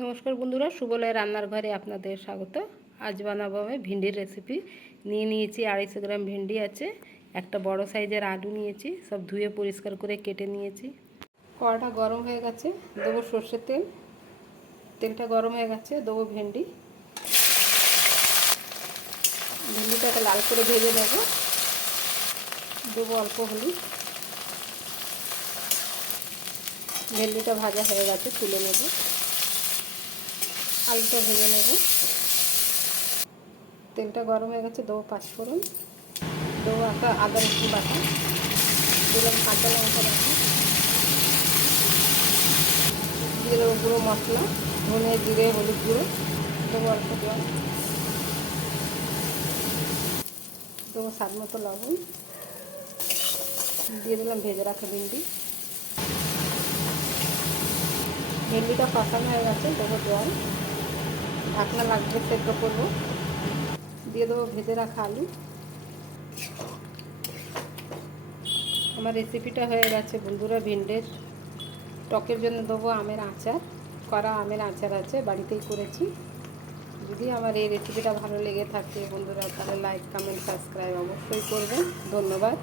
নমস্কার বন্ধুরা সুবলয় রান্নার ঘরে আপনাদের স্বাগত। আজ বানাবো আমি ভিন্ডির রেসিপি নিয়ে নিয়েছি আড়াইশো গ্রাম ভিন্ডি আছে, একটা বড় সাইজের আলু নিয়েছি, সব ধুয়ে পরিষ্কার করে কেটে নিয়েছি। কড়াটা গরম হয়ে গেছে, দেবো সর্ষের তেল। তেলটা গরম হয়ে গেছে, দেবো ভেন্ডি। ভেন্ডিটাকে লাল করে ভেজে নেব। দেবো অল্প হলুদ। ভেন্ডিটা ভাজা হয়ে গেছে, তুলে নেব। আলুটা ভেজে নেব। তেলটা গরম হয়ে গেছে দেবো পাঁচফোড়ন দেবো একটা আদা রসুন বাটা। দিলাম কাঁচা লঙ্কা বাটা। দিয়ে দেবো গুঁড়ো মশলা, ধনে, জিরে, হলুদ গুঁড়ো। দেবো অল্প জল। দেবো স্বাদ মতো লবণ। দিয়ে দিলাম ভেজে রাখা ভিন্ডি। ভেন্ডিটা কষানো হয়ে গেছে, দেবো জল। ঢাকনা লাগবে সেদ্ধ করব। দিয়ে দেবো ভেজে রাখা আলু। আমার রেসিপিটা হয়ে গেছে বন্ধুরা ভিন্ডের। টকের জন্য দেবো আমের আচার। করা আমের আচার আছে, বাড়িতেই করেছি। যদি আমার এই রেসিপিটা ভালো লেগে থাকে বন্ধুরা, তাহলে লাইক কমেন্ট সাবস্ক্রাইব অবশ্যই করবেন। ধন্যবাদ।